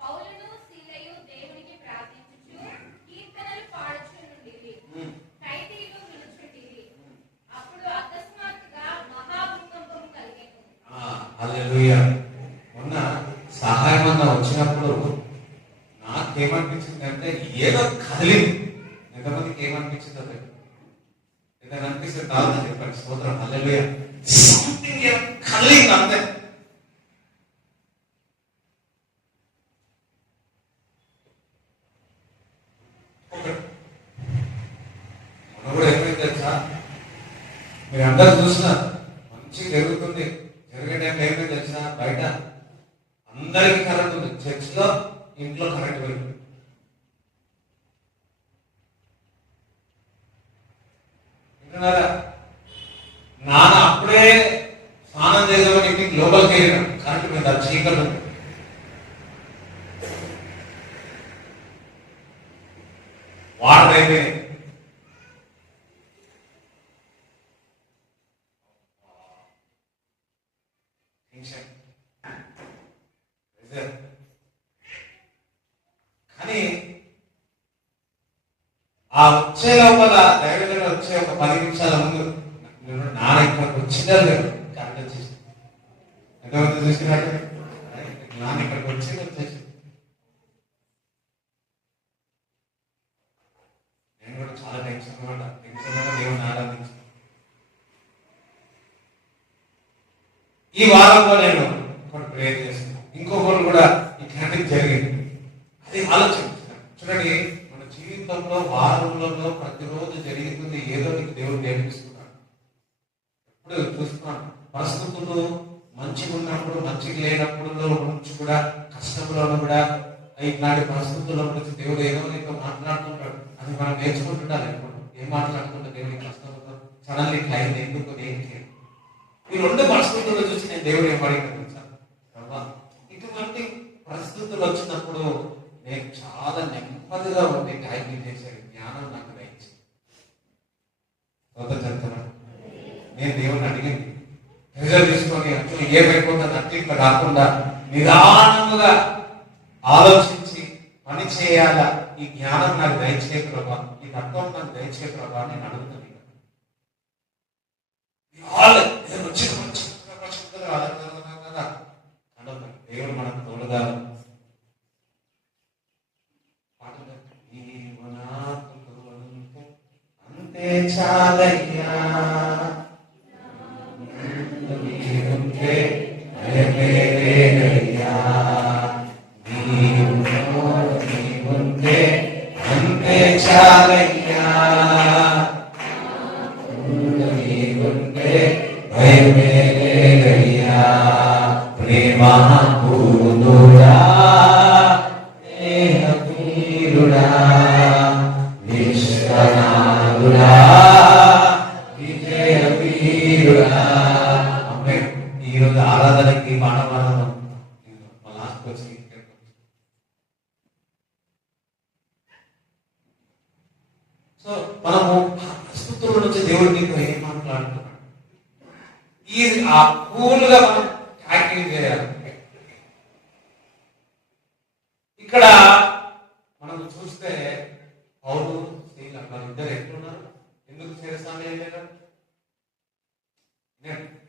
పౌలును సీలయు దేవునికి ప్రార్థించుచు కీర్తనలు పాడుచుండిరి, ఖైదీలు విలుచుండిరి. అప్పుడు అకస్మాత్తుగా మహాభూకంపం కలిగెను. హల్లెలూయా. మొన్న సహాయం అన్న వచ్చినప్పుడు నాకేమనిపించింది అంటే ఏదో కదిలింది. ఎంతమందికి ఏమనిపించింది? అదే ఏదైనా అనిపిస్తే తర్వాత చెప్పండి. స్తోత్రం. హల్లెలూయా. సంథింగ్ కదిలింది అంతే. మొన్న కూడా ఏమైంది తెలుసా? మీరు అందరూ చూసినారు, మంచి జరుగుతుంది. జరిగే టైంలో ఏమైంది తెలుసా? బయట అందరికీ కరెంట్ ఉంది, చర్చిలో ఇంట్లో కరెంట్ పోయింది. వింటున్నారా? నాన్న అప్పుడే స్నానం చేద్దామని ఇంటికి లోపలికి వెళ్ళిన కరెంట్ పోయింది, అది చీకటి ఉంది. వాటర్ అయిపోయింది. కానీ ఆ వచ్చే లోపల దైవజనుడు వచ్చే ఒక 10 నిమిషాల ముందు నాన్న ఇక్కడికి వచ్చిందా లేదు కరెంట్ వచ్చేసి ఎంతమంది చూసినట్టు నాన్న ఇక్కడికి వచ్చేసి నేను కూడా చాలా టెన్షన్ అనమాట. టెన్షన్ దేవుని ఆరాధించాను. ఈ వారంలో నేను ఒకటి ప్రేయర్ చేస్తున్నాను, ఇంకొకరు కూడా ఇట్లాంటివి జరిగింది. అది ఆలోచించాను. చూడండి, మన జీవితంలో వారంలో ప్రతిరోజు జరుగుతుంది ఏదో నీకు దేవుడు నేర్పిస్తున్నాడు. ఎప్పుడు చూస్తున్నాను పరిస్థితులు మంచిగా ఉన్నప్పుడు, మంచిగా లేనప్పుడు నుంచి కూడా, కష్టంలో కూడా ఇట్లాంటి పరిస్థితుల్లో నుంచి దేవుడు ఏదో నీతో మాట్లాడుతుంటాడు. అది మనం నేర్చుకుంటుండాలి. ఎప్పుడు ఏం మాట్లాడుతుంటే దేవుడి కష్టంతో సడన్లీ అయింది ఎందుకు దేనికి. ఈ 2 పరిస్థితుల్లో చూసి నేను దేవుడు ఏం అడిగాను ఇటువంటి పరిస్థితులు వచ్చినప్పుడు నేను చాలా నెమ్మదిగా ఉండి టైపింగ్ చేసే జ్ఞానం నాకు గ్రహించింది. చెప్తాను, నేను దేవుని అడిగింది రిజల్ట్ తీసుకొని అసలు ఏమైపోతుంది అంటే ఇట్లా కాకుండా నిదానముగా ఆలోచించి పని చేయాలా, ఈ జ్ఞానం నాకు దయచే ప్రభా, ఈ తత్వం నాకు దయచే ప్రభా నేను అడుగుతుంది. దేవుడు మనకు తోడుగా అంతే చాలయ్యా అంతే చాలయ్యా ప్రేమ పూర్ణుడా వీరుడా విశ్వనాథుడా విజయ వీరుడా. అమ్మే ఈరోజు ఆరాధనకి మానవాదం లాస్ట్ వచ్చి సో మనము పరిస్థితుల నుంచి దేవుడు నీకు ఏం మాట్లాడుతున్నాడు, ఈ ఆ కూల్గా మనం యాక్టింగ్ చేయాలి. ఇక్కడ మనం చూస్తే పౌలు స్త్రీలు అన్నారు, ఇద్దరు ఎట్లున్నారు, ఎందుకు చేస్తాను వెళ్ళారు,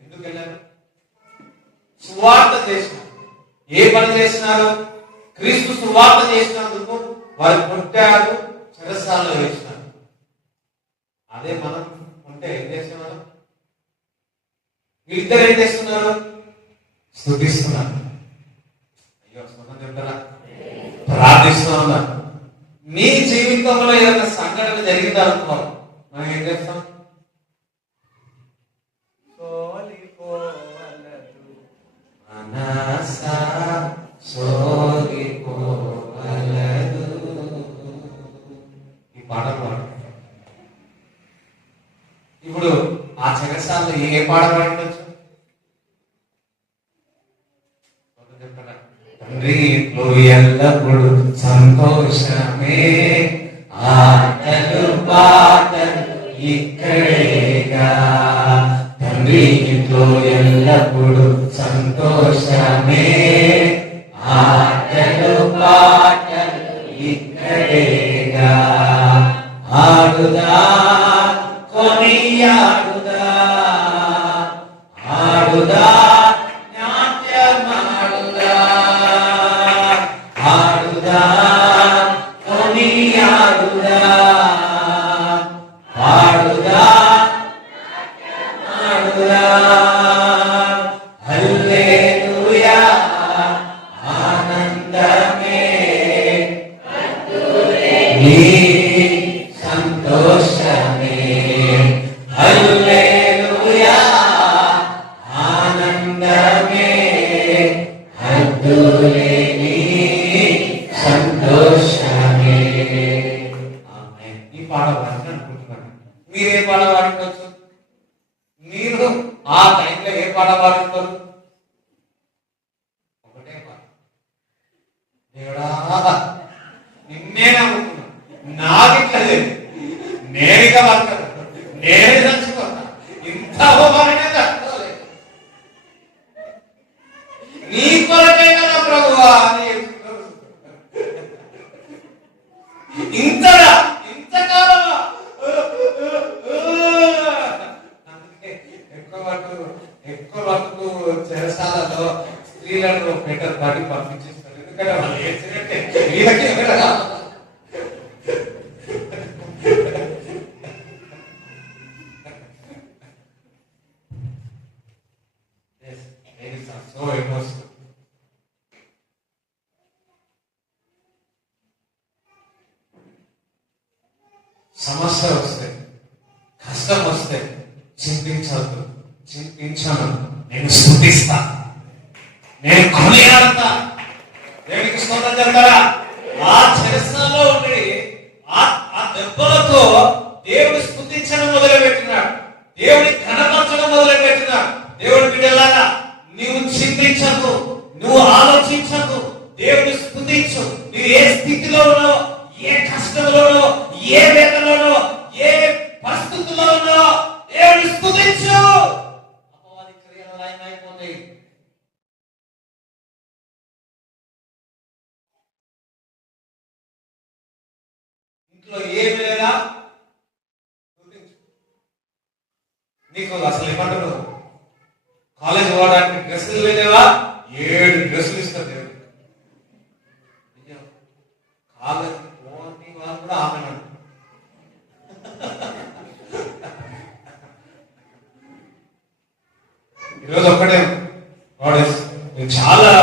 ఎందుకు వెళ్ళారు? సువార్త చేసినారు. ఏ పని చేసినారు? క్రీస్తు సువార్త చేసినందుకు వారు కొట్టారు, చెరసాలలో వేసినారు. అదే మనం ఉంటే ఏం చేస్తున్నారు? వీళ్ళిద్దరు ఏం చేస్తున్నారు? స్తుతిస్తున్నారు. అయ్యో స్మరణ చెప్తారా? ప్రార్థిస్తున్నారు. మీ జీవితంలో ఏదైనా సంఘటన జరిగిందనుకో మనం ఏం చేస్తాం? ఈ పాటలు పాడు. ఇప్పుడు ఆ చెరసాల్లో ఏ పాట పాడిండొచ్చు? తండ్రి ఇంట్లో ఎల్లప్పుడు సంతోషమే, ఆటలు పాటలు ఇక్కడేగా. తండ్రి ఇంట్లో ఎల్లప్పుడు సంతోషమే, ఆటలు పాటలు ఇక్కడేగా. ఆడుదా కొనియాడుదా, ఆడుదా నాట్యమాడుదా, ఆడుదా కొనియాడుదా, ఆడుదా ఆడుదా. హల్లెలూయా ఆనందమే నీ సంతోషమే. హల్లెలూయా ఆనందమే హద్దులేని సంతోషమే. ఆమేన్. ఈ పాట పాడని అనుకుంటున్నాను. మీరే పాట పాడుకోవచ్చు. మీరు ఆ టైంలో ఏ పాట పాడుతారు? ఒకటే పాట. దేవుడా నిన్నే నమ్ముకున్నా, నాకిట్లా లేదు, నేరుగా బతకను, నేనే చచ్చిపోతా, ఇంత అవమానమే తట్టుకోలేదు, నీ కొరకే కదా ప్రభువా అని ఇంతగా ఇంతకాలమా. అందుకే ఎక్కువ మటుకు చెరసాలలో స్త్రీలను బెటర్ దాటి పంపించేస్తారు. ఎందుకంటే వాళ్ళు ఏడ్చినట్టే వీళ్ళకి సో ఎమోషనల్. సమస్య వస్తే, కష్టం వస్తే చింతించవద్దు, చింతించను, నేను స్తుతిస్తా, నేను కొనియాడతా. దేవునికి స్తోత్రం చెప్తారా? ఆ చెరసాలలో ఉండి ఆ దెబ్బలతో దేవుడు స్తుతించడం మొదలుపెట్టినాడు, దేవుడి ఘనపరచడం మొదలుపెట్టినాడు. దేవుడి బిడ్డలారా, నువ్వు చింతించకు, నువ్వు ఆలోచించకు, దేవుడి స్థితిలోనో, ఏ కష్టంలోనో, ఏ వేదనలోనో, ఏ పరిస్థితుల్లో ఉన్నో దేవుని స్తుతించు. అపవాది క్రియలు లయమైపోతాయి. ఇంట్లో ఏమి లేదా స్తుతించు. నీకు అసలు ఏమంటారు, కాలేజ్ పోవడానికి డ్రెస్సులు లేవా? 7 డ్రెస్సులు ఇస్తారు దేవుడు. కాలేజ్ పోని వాళ్ళు కూడా ఆమె. ఈరోజు ఒక్కటే నేను చాలా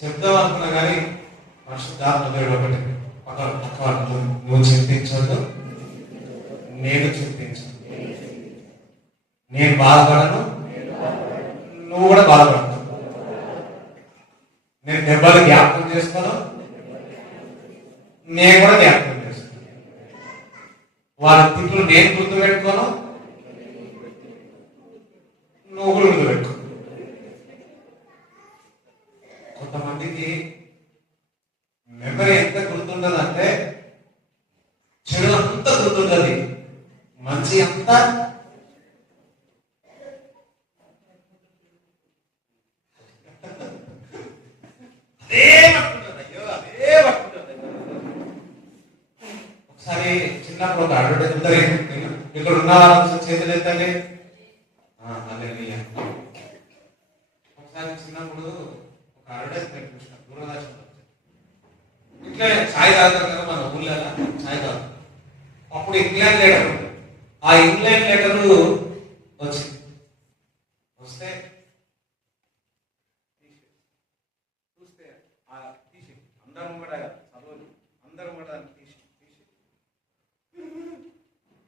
చెప్దాం అనుకున్నా కానీ పరిశుద్ధాత్మ దేవుడు ఒకటే, నువ్వు చింతించొద్దు, నేను చింతించను. నేను బాధపడను, నువ్వు కూడా బాధపడతావు. నేను దెబ్బలు జ్ఞాపకం చేసుకోను, నేను కూడా జ్ఞాపకం చేస్తాను. వాళ్ళ తిట్లు నేను గుర్తుపెట్టుకోను, నువ్వు కూడా గుర్తుపెట్టుకో. కొంతమందికి మెమరీ ఎంత గుర్తుంటదంటే చెడు అంతా గుర్తుంటది, మంచి అంతా ఒకసారి చిన్నప్పుడు ఒక అడ్వర్టైజ్ ఇక్కడ ఉన్న చేతులు ఎత్తండి. ఒకసారి చిన్నప్పుడు ఒక అడ్వర్టైజ్మెంట్ చూసిన దూరదర్శన్, ఇట్లా ఛాయ్ తాగుతారు కదా మన ఊళ్ళో, ఛాయ్ తాగుతారు. అప్పుడు ఇంగ్లాండ్ లెటర్, ఆ ఇంగ్లాండ్ లెటర్ వచ్చింది. వస్తే చూస్తే తీసి అందరం కూడా చదువులు అందరం కూడా తీసి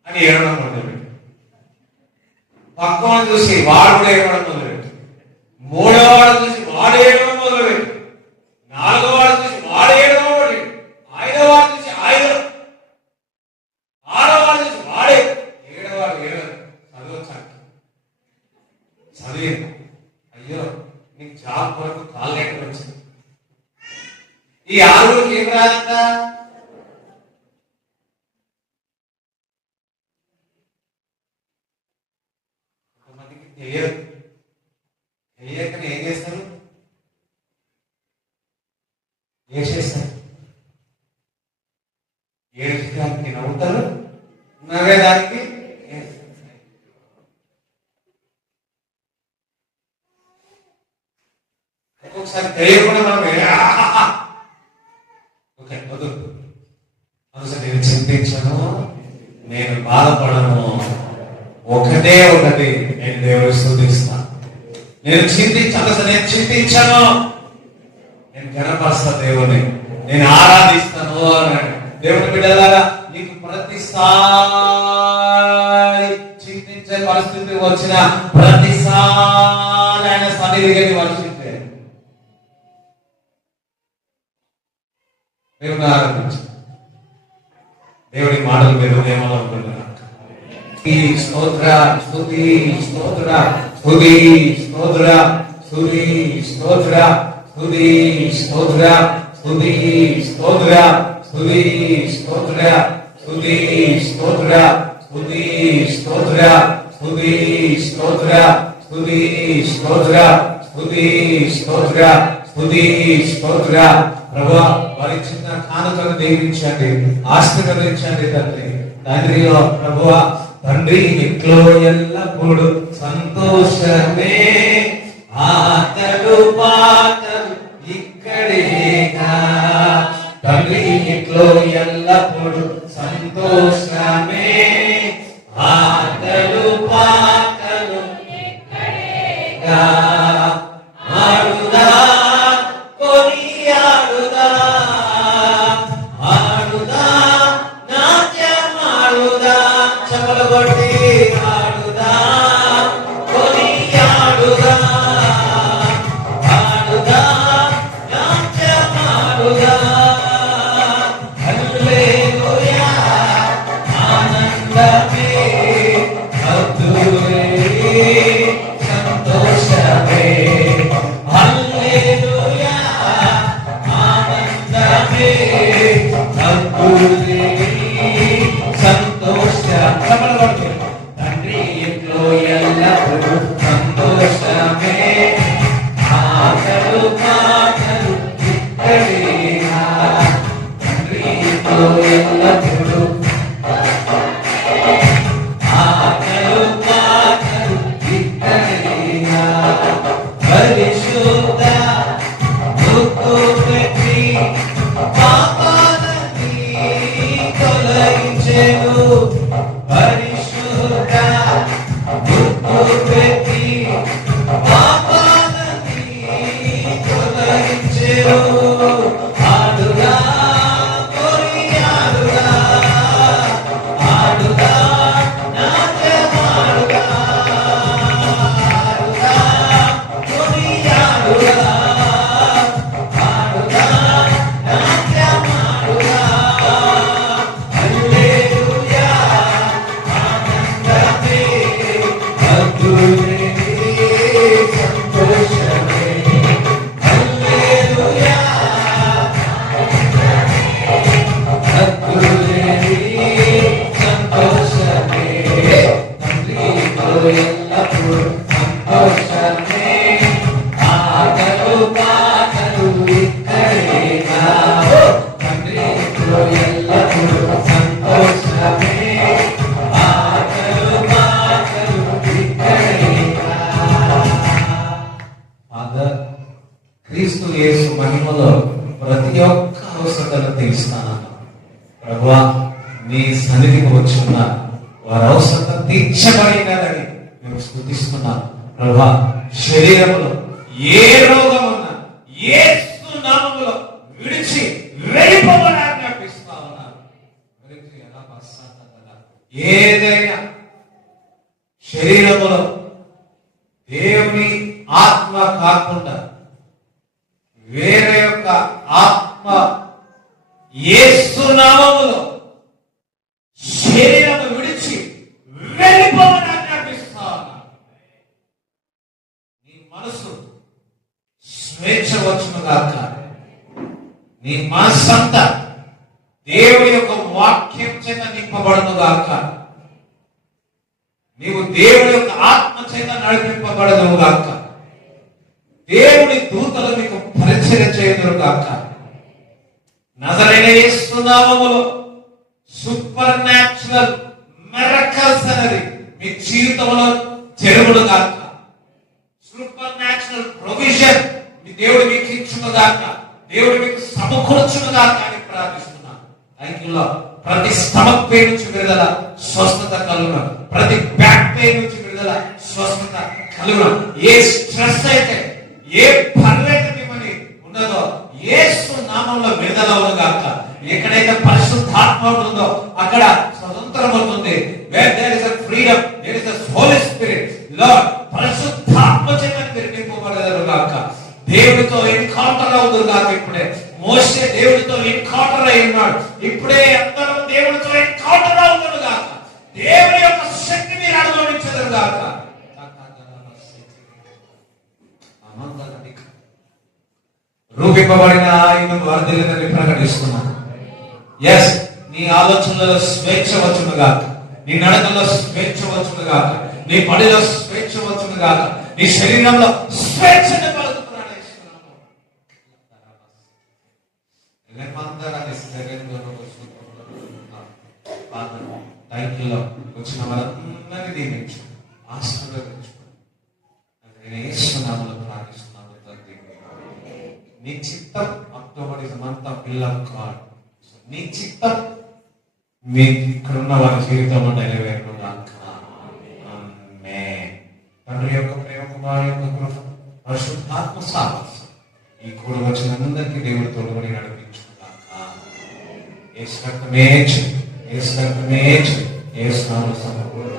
అని ఏడవడం మొదలుపెట్టి, పక్కన చూసి వాడు కూడా ఏడవడం మొదలుపెట్టి, 3వ వాడు చూసి వాడు ఏడవడం మొదలుపెట్టి, 4వ వాడు చూసి వాడు ఏడవడం మొదలుపెట్టి, 5వ వాడు చూసి 6వ వాడు చూసి వాడే 7వ వాడు చదవచ్చాను చదివి, అయ్యో నీకు జాబ్ కొరకు కాల్ లెటర్ వచ్చింది. ఈ 6కి ఏం రాదంట? కొంతమందికి తెలియదు. తెలియకనే ఏం చేస్తారు? చేస్తారు. ఏడ్చడానికి నవ్వుతారు, నవ్వేదానికి ఒక్కొక్కసారి తెలియకుండా మనం ఓకే వద్దు అందుకని నేను చింతించను, నేను బాధపడను. ఒకటే ఒకటి, నేను దేవుని స్తుతిస్తాను. నేను చింతించను, నేను గణపరుస్తా దేవుని, నేను ఆరాధిస్తాను అన్నాడు. దేవుని బిడ్డలారా, నీకు ప్రతిసారి చింతించే పరిస్థితి వచ్చిన ప్రతిసారి ఆయన సన్నిధిని వర్షించే దేవుని ఆరాధించు. దేవుని మాటలు మీరు ఏమనుకుంటున్నారు? స్తోత్ర స్తుతి స్తోత్ర స్తుతి స్తోత్ర స్తుతి స్తోత్ర స్తుతి స్తోత్ర స్తుతి స్తోత్ర స్తుతి స్తోత్ర స్తుతి స్తోత్ర స్తుతి స్తోత్ర స్తుతి స్తోత్ర స్తుతి స్తోత్ర స్తుతి స్తోత్ర స్తుతి స్తోత్ర. ప్రభువా, వారి చిన్న కానుకను దీవించండి, ఆశీర్వదించండి తండ్రి. తండ్రిలో ప్రభువా, తండ్రి ఇంట్లో ఎల్లప్పుడు సంతోషమే, ఆటలు పాటలు ఇక్కడేగా. తండ్రి ఇంట్లో ఎల్లప్పుడు సంతోషమే, ఆటలు పాటలు ఇక్కడేగా. ఆడుదా కొనియాడుదా, ఆడుదా నాట్యమాడుదా, చపల కొట్టి ఆడుదా కొనియాడుదా, ఆడుదా నాట్యమాడుదా. హల్లెలూయా ఆనందమే మధురే సంతోషమే. హల్లెలూయా ఆనందమే పెట్టి పాపాలని తొలగించెను పరిశుద్ధ గుర్తు పెట్టి పాపాలని తొలగించెను ఆడుగా కొనియాడుగా ఆడుగా నాట్యమాడుగా ఆడుగా కొనియాడుగా ఆడుగా నాట్యమాడుగా హల్లెలూయా ఆనందమే హల్లెలూయా సంతోషమే హల్లెలూయా సంతోషమే తండ్రితో ఎల్లప్పుడూ సంతోషమే ఆటలు పాటలు ఇక్కడేనా తండ్రితో ఎల్లప్పుడూ సంతోషమే ఆటలు పాటలు ఇక్కడేనా ఫాదర్ క్రీస్తు యేసు మహిమలో ప్రతి ఒక్క అవసరతను తీరుస్తానన్నా ప్రభువా నీ సన్నిధికి వచ్చున్న వారి అవసరత తీర్చబడినదని మేము స్తుతిస్తున్నాం ప్రభువా శరీరంలో ఏ రోగం ఉన్నా యేసు నామములో విడిచి వెళ్ళిపోవాలని ఆజ్ఞాపిస్తా ఉన్నారు ఏదైనా శరీరములో దేవుని ఆత్మ కాకుండా వేరే యొక్క ఆత్మ యేసు నామములో శరీరం విడిచి వెళ్ళిపోవాలని ఆజ్ఞాపిస్తా ఉన్నా నీ మనసు స్వేచ్ఛ వచ్చును గాక నీ మనసంతా దేవుని యొక్క వాక్యం చేత నింపబడును గాక నీవు దేవుని యొక్క ఆత్మ చేత నడిపింపబడను గాక దేవుని దూతలు నీకు పరిచయం చేయదురు గాక నజరేయుడైన యేసు నామములో సూపర్ న్యాచురల్ మిరకల్స్ అనేది మీ జీవితంలో జరుగును గాక సూపర్ న్యాచురల్ ప్రొవిజన్ మీ దేవుడు మీకు ఇచ్చును గాక దేవుడు మీకు సమకూర్చును గాక అని ప్రార్థిస్తున్నాను థాంక్యూ ప్రతి స్టమక్ పెయిన్ నుంచి విడుదల స్వస్థత కలుగును ప్రతి బ్యాక్ పెయిన్ నుంచి విడుదల స్వస్థత కలుగును ఏ స్ట్రెస్ అయితే ఏ పర్లేదు మిమ్మల్ని ఉన్నదో యేసు నామములో విడుదల అవును గాక ఎక్కడైతే పరిశుద్ధాత్మ ఉంటుందో అక్కడ స్వతంత్రం అవుతుంది where there is a freedom there is a holy spirit lord పరిశుద్ధాత్మ చేత మీరు నింపబడతారు గాక దేవుడితో ఎన్కౌంటర్ అవుతుంది గాక ఇప్పుడే మోషే దేవుడితో ఎన్కౌంటర్ అయి ఉన్నాడు ఇప్పుడే అందరూ దేవుడితో ఎన్కౌంటర్ అవుతుంది గాక దేవుని యొక్క శక్తి మీరు అనుభవించదు గాక రూపింపబడిన ఆయన వర్ధిల్లునని ప్రకటిస్తున్నాను ఎస్ నీ ఆలోచనలో స్వేచ్ఛ వచ్చును గాక నీ నడకలో స్వేచ్ఛ వచ్చును గాక నీ పనిలో స్వేచ్ఛ వచ్చును గాక నీ శరీరంలో స్వేచ్ఛను పలుకుతున్నాడు థాంక్యూ వచ్చిన వాళ్ళందరినీ దీవించు ఆశీర్వదించు నేను యేసునామములో ప్రార్థిస్తున్నాను తండ్రి నీ చిత్తం October is month of will of God నీ చిత్తం మీ ఇక్కడున్న వారి జీవితంలో నెరవేరును గాక ఆమేన్ తండ్రి యొక్క ప్రేమ కుమారుని యొక్క కృప పరిశుద్ధాత్మ సామర్థ్యం ఈ కూడి వచ్చిన అందరికీ దేవుడు తోడుబడి నడిపించును గాక యేసు రక్తమే యేసు నామములో సమకూరు